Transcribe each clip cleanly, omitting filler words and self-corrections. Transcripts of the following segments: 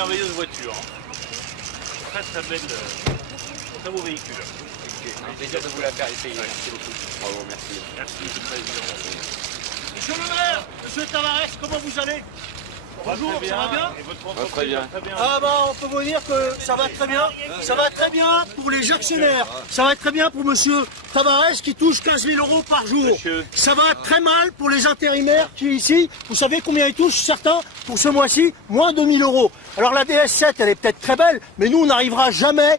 merveilleuse voiture. Très belle, très beau véhicule. Un plaisir de vous la faire essayer. Merci beaucoup. Bravo, merci. Merci, Monsieur le Président. Monsieur le maire, monsieur Tavares, comment vous allez? Bonjour, ça va bien? Et votre Très entreprise bien. va très bien. Ah bah on peut vous dire que ça va très bien. Ça va très bien pour les actionnaires. Ça va très bien pour monsieur Tavares qui touche 15 000 € par jour. Monsieur. Ça va très mal pour les intérimaires qui ici, vous savez combien ils touchent certains pour ce mois-ci? Moins de 1 000 €. Alors la DS7 elle est peut-être très belle, mais nous on n'arrivera jamais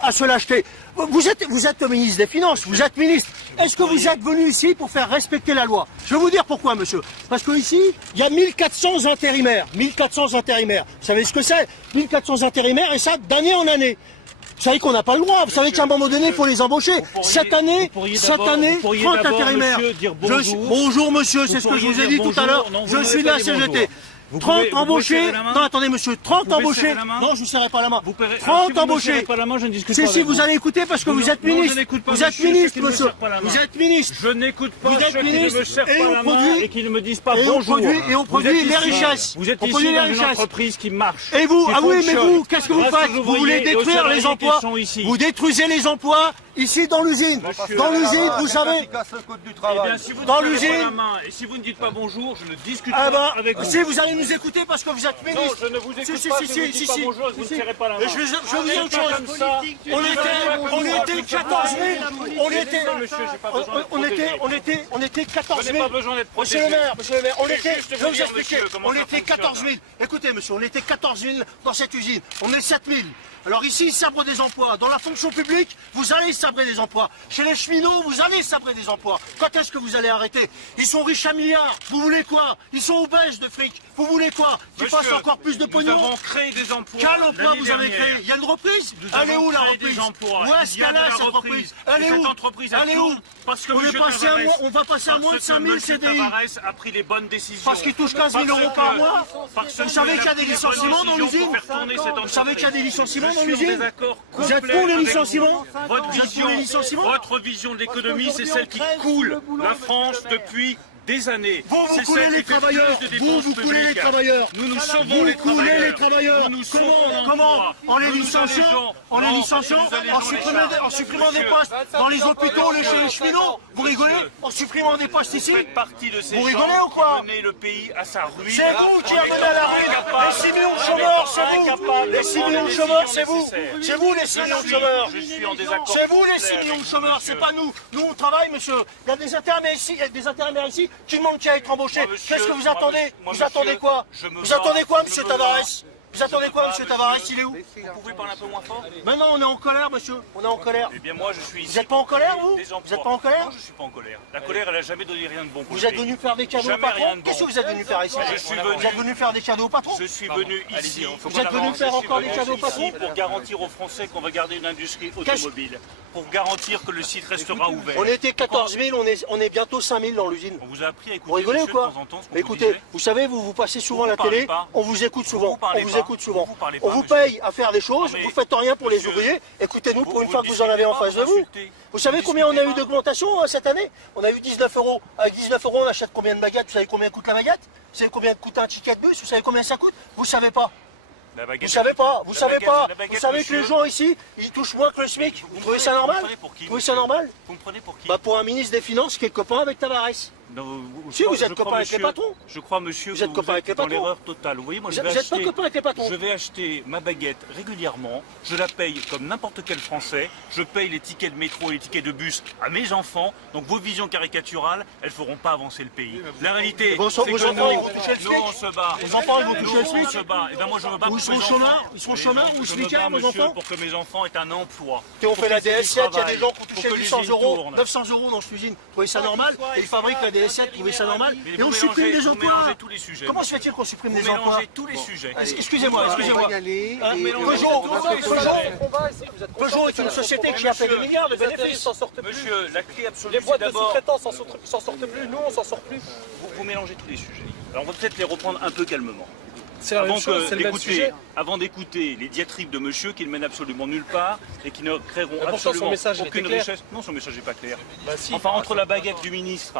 à se l'acheter. Vous êtes ministre des Finances, vous êtes ministre. Est-ce que vous êtes venu ici pour faire respecter la loi? Je vais vous dire pourquoi, monsieur. Parce que ici, il y a 1400 intérimaires. 1400 intérimaires. Vous savez ce que c'est? 1400 intérimaires et ça d'année en année. Vous savez qu'on n'a pas le droit. Vous savez qu'à un moment donné, il faut les embaucher. Cette année, 30 intérimaires. Bonjour, monsieur, c'est ce que je vous ai dit tout à l'heure. Je suis de la CGT. 30 embauchés. Non, attendez, monsieur, 30 embauchés. Non, je ne serrerai pas la main. 30 embauchés. Si, vous allez écouter parce que vous êtes ministre. Vous êtes ministre, monsieur. Vous êtes ministre. Je n'écoute pas Vous êtes ceux qui ne me ministre serrent et pas on la main produit- et qui ne me disent pas et on bonjour. produit- et on produit Vous êtes les ici- richesses. Vous êtes On ici produit les dans une richesses. entreprise qui marche. Et vous, qui ah oui, mais fonctionne. vous, qu'est-ce que vous Grâce faites? aux Vous voulez ouvriers et aux détruire les salariés qui emplois. sont ici. Vous détruisez les emplois ici dans l'usine. Dans l'usine, vous savez. Eh bien, si vous ne Dans serrez l'usine- pas la main et si vous ne dites pas bonjour, je ne discute Ah pas bah, avec vous. si vous allez nous écouter parce que vous êtes Non, ministre. je ne vous écoute Si, pas si, si vous ne si, dites pas si. bonjour et vous ne Si. serrez pas la main. Et je vous dis une C'est pas chose. comme ça. On était 14 000. Monsieur, j'ai pas besoin d'être On était 14 Je 000. n'ai pas besoin d'être Monsieur protégé. le maire, on Je vais était, juste je vous vais vous dire, expliquer, monsieur, comment on ça était 14 000. Écoutez, monsieur, on était 14 000 dans cette usine. On est 7 000. Alors ici, ils sabrent des emplois. Dans la fonction publique, vous allez sabrer des emplois. Chez les cheminots, vous allez sabrer des emplois. Quand est-ce que vous allez arrêter? Ils sont riches à milliards. Vous voulez quoi? Ils sont obèses de fric. Vous voulez quoi? Qu'ils fassent encore plus de Nous pognon? avons créé des emplois. Quel emploi l'année vous avez dernière. créé? Il y a une reprise? Nous Elle est avons où la créé reprise? des emplois. Où est-ce Il y a qu'elle de est la cette reprise? Elle est Cette où? entreprise a Elle est tout. où? Parce que On monsieur est passé à Tavares- moins- on va passer à moins de parce que 5 000 monsieur CDI. Tavares a pris les bonnes décisions. Parce qu'il touche 15 000 € par mois. Vous savez qu'il y a des licenciements dans l'usine? Vous savez qu'il y a des licenciements dans l'usine? Vous êtes pour les licenciements? Votre Vous êtes pour les licenciements? votre vision de l'économie, c'est celle qui coule la France depuis des années. Vous C'est coulez celle les qui fait travailleurs. plus de Vous dépenses coulez les publiques. travailleurs. Nous nous sauvons Vous les coulez travailleurs. les travailleurs. Nous nous sauvons l'emploi. Comment? En les Nous nous licenciant, allégeons. en les Non, licenciant, nous allégeons en supprimant des postes dans les hôpitaux, chez les cheminots. Vous rigolez? En supprimant des postes ici? Vous faites partie de ces Vous gens rigolez ou quoi? qui menaient le pays à sa ruine. C'est vous qui avez à la ruine. Les 6 millions de chômeurs, c'est vous. Les 6 millions de chômeurs, c'est vous. C'est vous les 6 millions de chômeurs. Je suis en désaccord. C'est vous les complet 6 millions de avec chômeurs, c'est pas nous. Nous on travaille, monsieur. Il y a des intérimaires ici qui demandent qu'à être embauchés. Moi, monsieur, Qu'est-ce que vous moi, attendez? moi, Vous attendez monsieur, quoi? je me Vous bats, attendez quoi, je monsieur me Tavares? bats. Vous attendez quoi, monsieur Tavares? Il est où? Vous pouvez parler un peu moins fort? Maintenant on est en colère, monsieur. On est en colère. Eh bien moi je suis ici. Vous n'êtes pas en colère, vous? Des Vous emplois. n'êtes pas en colère? Non, je suis pas en colère. La colère, elle a jamais donné rien de bon pour Vous le êtes pays. venu faire des cadeaux au Jamais rien patron? de bon. Qu'est-ce que vous êtes venu faire ici? Je suis venu- Vous êtes venu faire des cadeaux au patron? Je suis venu ici. Vous êtes venu faire encore des cadeaux au patron? ici pour garantir aux Français qu'on va garder une industrie automobile. Pour garantir que le site restera ouvert. On était 14 000, on est bientôt 5 000 dans l'usine. On vous a appris à écouter Vous rigolez ou monsieur, quoi? de temps en temps, ce qu'on Mais vous écoutez, disait. vous savez, vous passez souvent à la parlez télé, pas. on vous écoute souvent. Vous parlez On vous pas. écoute souvent. Vous parlez On pas, vous monsieur. paye à faire des choses, Non, mais vous faites rien pour les monsieur, ouvriers. Écoutez-nous pour une vous fois que vous en avez en discutez face de pas, vous. insultez. Vous savez Vous combien on a discutez eu pas. d'augmentation cette année? On a eu 19 €. Avec 19 €, on achète combien de baguettes? Vous savez combien coûte la baguette? Vous savez combien coûte un ticket de bus? Vous savez combien ça coûte? Vous savez pas. La baguette, Vous savez pas, vous la savez baguette, pas. la baguette, Vous savez que les monsieur. gens ici, ils touchent moins que le SMIC. Vous trouvez ça normal? Vous me prenez pour qui, Vous trouvez ça monsieur normal? Vous me prenez pour qui? Bah pour un ministre des Finances qui est copain avec Tavares. Non, Si, vous êtes je copain crois, avec les monsieur- patrons. Je crois, monsieur, Vous que êtes copain avec les dans patrons. l'erreur totale. Vous voyez, moi, Vous je vais êtes pas acheter... copain avec les patrons. Je vais acheter ma baguette régulièrement, je la paye comme n'importe quel Français, je paye les tickets de métro et les tickets de bus à mes enfants, donc vos visions caricaturales, elles ne feront pas avancer le pays. La réalité, Vos c'est que enfants, nous, ils vont toucher le nous, SMIC. on se bat. Vos enfants, ils vont toucher le Nous, SMIC. on se bat. Et ben moi, je me bats Ou pour ils sont mes chômeurs, enfants. ils sont chômeurs ou Je me smicards, bats, vos monsieur, enfants. pour que mes enfants aient un emploi. Et on pour fait la qu'ils aient du DS7, il y a des travail, gens qui ont pour touché que 800 l'usine €, tourne. 900 € dans cette usine. Vous trouvez ça normal? Et ils fabriquent la DS7, vous trouvez ça normal? Mais Et on vous supprime mélangez- des vous emplois. mélangez tous les sujets. Comment se fait-il qu'on supprime Vous des emplois? mélangez tous les sujets. Excusez-moi, excusez-moi. Peugeot est une société qui a fait des milliards de bénéfices. Monsieur, la clé absolue, Les c'est boîtes de d'abord... sous-traitants s'en sortent plus, nous on s'en sort plus. Vous mélangez tous les sujets. Alors on va peut-être les reprendre un peu calmement. C'est la même chose, c'est le même sujet. Avant d'écouter les diatribes de monsieur qui ne mènent absolument nulle part et qui ne créeront pourtant, son absolument message était aucune clair. richesse. Non, son message n'est pas clair. Bah si. Enfin, entre la baguette du ministre,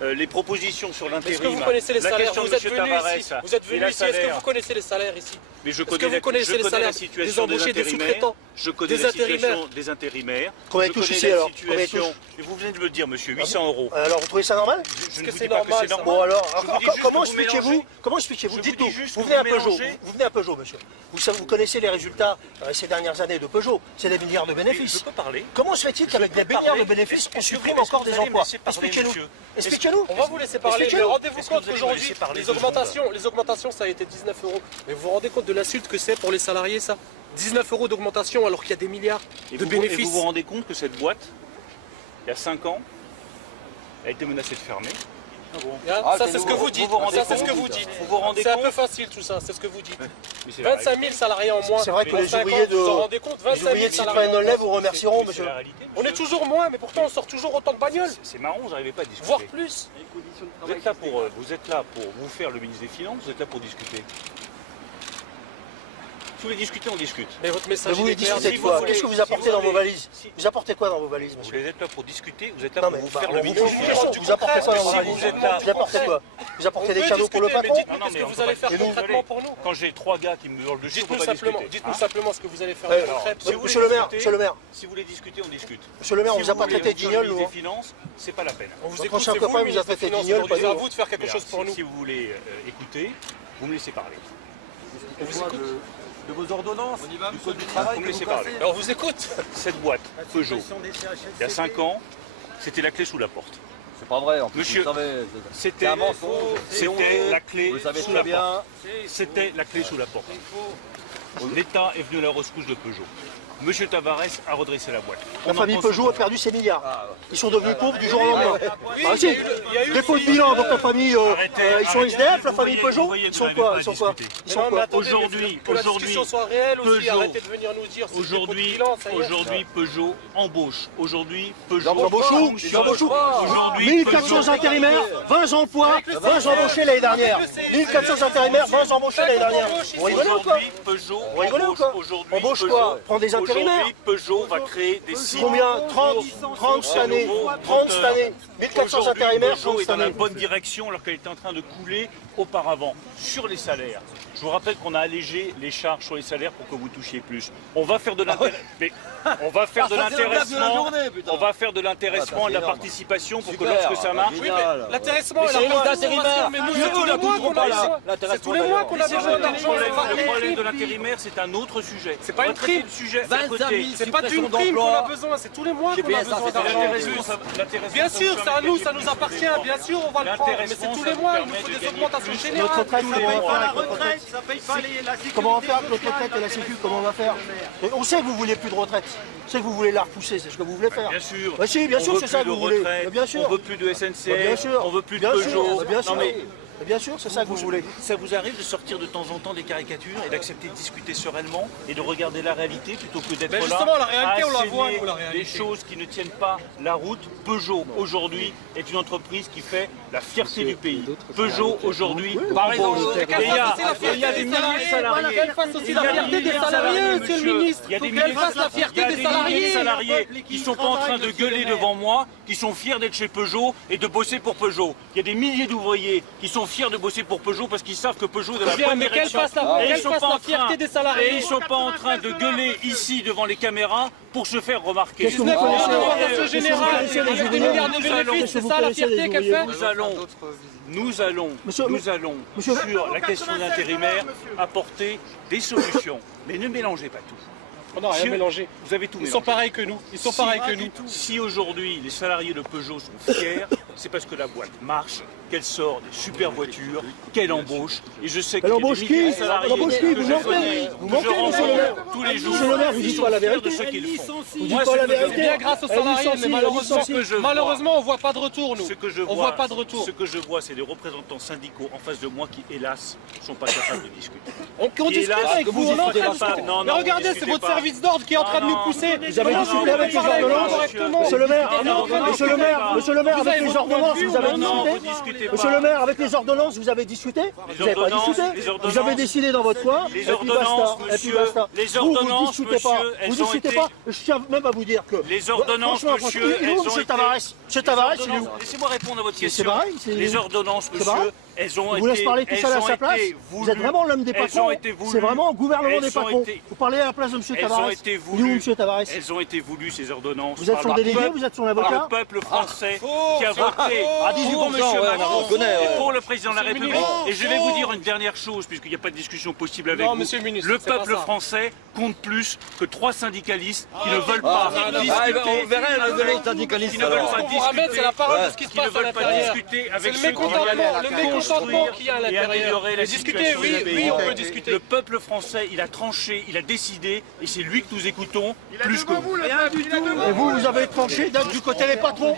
les propositions sur Est-ce que l'intérim, vous connaissez les la salaires? question Vous de êtes M. venu Tavares ici. Vous êtes et venu la ici. Est-ce que salaire. vous connaissez les salaires ici? Mais je Est-ce connais, que vous connaissez les salaires la des situation des embauchés, des intérimaires. sous-traitants, Je connais des la situation intérimaires. des intérimaires. Combien Je ils touchent connais ici, la alors? Combien ils situation. touchent? Et vous venez de me dire, monsieur, 800 euros. Alors vous trouvez ça normal? Je ne que vous c'est dis pas que normal, c'est ça? normal. Bon alors, Je vous dis juste comment que vous expliquez-vous? mélangez. Comment expliquez-vous? Je vous Dites-nous. dis juste Vous que venez à vous Peugeot. mélangez. Vous venez à Peugeot, monsieur. Vous connaissez les résultats ces dernières années de Peugeot. C'est des milliards de Je bénéfices. peux parler. Comment se fait-il qu'avec des milliards de bénéfices, on supprime encore des emplois? Expliquez-nous. Expliquez-nous. On va vous laisser parler, mais Expliquez-nous. rendez-vous Est-ce que compte vous allez me qu'aujourd'hui, laisser parler les 2 augmentations, ça a été 19 euros. Mais vous vous rendez compte de l'insulte que c'est pour les salariés, ça? 19 euros d'augmentation alors qu'il y a des milliards Et de vous bénéfices. vous rendez compte que cette boîte, il y a 5 ans, elle a été menacée de fermer. Ça, c'est ce que vous dites. Ça, c'est ce que vous dites. Vous vous rendez C'est un compte peu facile tout ça, c'est ce que vous dites. Mais c'est la 25 000 salariés en moins. C'est vrai que En les 5 ans, ouvriers vous vous en rendez compte, Les 25 ouvriers 000 de salariés. Citroën Olay vous remercieront, c'est monsieur. la réalité. On est toujours moins, mais pourtant on sort toujours autant de bagnoles, C'est marrant, vous n'arrivez pas à discuter. voire plus. Vous êtes là pour vous faire le ministre des Finances, vous êtes là pour discuter. Si vous voulez discuter, on discute. Mais votre Mais message vous il est clair. discutez de si quoi? vous Qu'est-ce que voulez- vous apportez si vous dans vos voulez- valises? si- Vous apportez quoi dans vos valises, Vous monsieur? êtes là pour discuter, vous êtes là Non pour mais vous faire on le vous ministre des bien Finances. sûr, vous apportez quoi dans vos Si valises? vous êtes là- Vous apportez quoi? Vous apportez On des peut cadeaux pour le discuter, mais patron? dites-nous qu'est-ce que vous allez faire concrètement pour nous. Quand j'ai 3 gars qui me hurlent dessus, on Dites-nous peut pas simplement, discuter. dites-nous Hein simplement ce que vous allez faire Ouais, concrètement. Si vous Monsieur voulez le maire, discuter- monsieur le maire, Si vous voulez discuter, on discute. monsieur le maire, on Si vous a pas voulez traité de faire le guignol, nous. ministre des Finances, c'est pas la peine. On vous Votre écoute, ancien c'est vous, copain le vous a ministre des traité de Finances, guignol, pas aujourd'hui, à nous. vous de faire quelque chose pour nous. Si vous voulez écouter, vous me laissez parler. On vous écoute. De vos ordonnances, du code du travail, Vous me que laissez vous parler. cassez. Alors on vous écoute. Cette boîte, Peugeot, il y a 5 ans, c'était la clé sous la porte. C'est pas vrai, en plus, Monsieur, vous savez, C'était c'est un mensonge, c'est c'était honteux, la clé vous le savez sous très la bien. porte. C'était la clé sous la porte. L'État est venu à la rescousse de Peugeot. Monsieur Tavares a redressé la boîte. La On en famille pense Peugeot a quoi? perdu ses milliards. Ils sont devenus pauvres du jour au lendemain. Oui, Ah il y si, a eu le dépôt de film. bilan, donc la famille, ils sont arrêtez. SDF, la Vous famille voyez- Peugeot, vous voyez ils que sont vous n'avez quoi? pas Ils sont quoi? discuté. Ils sont Mais quoi? attendez, Aujourd'hui, que la discussion soit réelle aussi, Peugeot. arrêtez de venir nous dire si le dépôt de Aujourd'hui, bilan, ça y est. aujourd'hui, Peugeot embauche. Aujourd'hui, Peugeot J'embauche où? J'embauche où? Aujourd'hui, 1400 Peugeot- intérimaires, 20 emplois, 20 embauchés l'année dernière. 1400 intérimaires, 20 embauchés l'année dernière. Vous rigolez ou quoi? Aujourd'hui, Peugeot Vous rigolez ou quoi? aujourd'hui, Embauche Peugeot- quoi? Prends des intérimaires. Aujourd'hui, Peugeot va créer des sites. Combien? 30 cette année. 30 cette année. 1400 Aujourd'hui, intérimaires, Peugeot 30 est cette dans la année. bonne direction alors qu'elle était en train de couler auparavant. Sur les salaires, je vous rappelle qu'on a allégé les charges sur les salaires pour que vous touchiez plus. On va faire de on va faire de ça, c'est la blague de la l'intéressement, journée, putain. on va faire de l'intéressement Ah, et de la c'est énorme. participation pour que Super, lorsque ça marche, Oui, mais Génial. l'intéressement et c'est la les participation, intérimaires. mais nous, Nous, c'est tous on les la mois toucherons qu'on pas, a là. besoin. L'intéressement, C'est tous les mois qu'on a C'est besoin vrai, d'argent. le problème de l'intérimaire, c'est un autre sujet. C'est pas On une va traiter prime. le sujet à 25 000. côté. C'est pas d'une suppression prime qu'on a d'emploi. besoin, c'est tous les mois qu'on a GPS, ça, besoin c'est d'argent. L'intéressement, Bien sûr, c'est à nous, ça nous appartient, bien sûr, on va le prendre, mais c'est tous les mois, il nous faut des augmentations Notre générales. retraite, Tous les comment on va mois. faire avec notre retraite? Comment on va faire avec notre retraite et la sécu? Comment on va faire? Et on sait que vous voulez plus de retraite. On sait que vous voulez la repousser, c'est ce que vous voulez faire. Bien sûr. Bah si, bien On sûr, veut c'est ça plus que de vous voulez. retraite, Bah bien sûr. On veut plus de SNCF, Bah bien sûr. on veut plus de Bien sûr, Peugeot. bah bien sûr. Non, mais Bah bien sûr, c'est ça que vous voulez. ça vous arrive de sortir de temps en temps des caricatures et d'accepter de discuter sereinement et de regarder la réalité plutôt que d'être Mais là justement, la réalité, à on la voit, asséner nous, la réalité. des choses qui ne tiennent pas la route. Peugeot aujourd'hui est une entreprise qui fait la fierté du pays. Peugeot aujourd'hui embauche. Et il y a des milliers de salariés. Qu'elle fasse aussi la fierté des salariés, monsieur le ministre. Il y a des Faut milliers qu'elle fasse la fierté des salariés. salariés qui sont pas en train de gueuler devant moi, qui sont fiers d'être chez Peugeot et de bosser pour Peugeot. Il y a des milliers d'ouvriers qui sont fiers de bosser pour Peugeot parce qu'ils savent que Peugeot est dans la Bien, bonne mais qu'elle direction. fasse la- Et qu'elle ils sont fasse pas la en fierté train- des salariés. Et ils sont pas en train de gueuler ici devant les caméras pour se faire remarquer. Qu'est-ce que vous 19 connaissez augmentation Qu'est-ce que vous générale, connaissez des avec des ouvriers milliards de Nous allons- bénéfices, c'est vous ça la connaissez fierté des qu'elle fait. Nous allons Monsieur- sur la question d'intérimaire apporter des solutions. Mais ne mélangez pas tout. On n'a rien Si- mélangé. Vous avez tout Ils mélangé. sont pareils que nous. Ils sont pareils que nous. Si aujourd'hui les salariés de Peugeot sont fiers, c'est parce que la boîte marche, qu'elle sort des super voitures, qu'elle embauche. Et je sais qu'il y a des embauche milliers de qui salariés Elle embauche qui que Vous je mentez. connais, Vous que mentez, je monsieur le rencontre maire. tous les jours. Monsieur le maire, vous Ils dites sont pas la fiers vérité. de ce qu'ils font. Vous Moi, dites pas la ce que je vérité. Bien grâce aux Elle salariés, licencie, mais elle malheureusement, licencie. que je vois- malheureusement, on voit pas de retour, nous. Ce que je On vois, voit pas de retour. Ce que je vois, c'est des représentants syndicaux en face de moi qui, hélas, ne sont pas capables de discuter. On Et discute là, avec que vous, vous on est en train de discutez pas. discuter. Non, Mais non, regardez, c'est discutez votre pas. service d'ordre qui est en train de nous pousser. Vous avez discuté avec les ordonnances correctement. Monsieur le maire, Non, non, monsieur le maire, Vous avec avez les votre ordonnances, point de vous avez vue, Non, non, discuté vous discutez Monsieur le maire, avec les ordonnances, vous avez discuté? Vous n'avez pas discuté? Vous avez décidé dans votre coin, et puis basta. Et puis basta. Vous discutez pas. Vous discutez pas. Je tiens même à vous dire que... Les ordonnances, monsieur, elles ont été... Monsieur Tavares, il est où? Laissez-moi répondre à votre C'est question. pareil, Les ordonnances, c'est pareil. monsieur, elles ont été... Vous laissez parler tout seul à sa place? Vous êtes vraiment l'homme des patrons. C'est vraiment le gouvernement des patrons. Vous parlez à la place de monsieur Tavares. Il est où, monsieur Tavares? Elles ont été voulues, ces ordonnances. Vous êtes son délégué, vous êtes son avocat? Le peuple français qui a voté pour M. Macron et pour le président de la République. Et je vais vous dire une dernière chose, puisqu'il n'y a pas de discussion possible avec vous. Monsieur le ministre, Le c'est pas peuple ça. français compte plus que 3 syndicalistes qui ne veulent pas discuter. On verra le syndicaliste. Qui ne veulent alors. pas Vous ramène, c'est la parole de ce qui se qui ne passe à veulent pas l'intérieur. discuter C'est avec le ceux qui veulent mécontentement qu'il y a à et l'intérieur. améliorer la Discuter, situation oui, du pays. oui, on peut discuter. Le peuple français, il a tranché, il a décidé, et c'est lui que nous écoutons plus que vous. Et vous, vous avez tranché d'être du côté des patrons.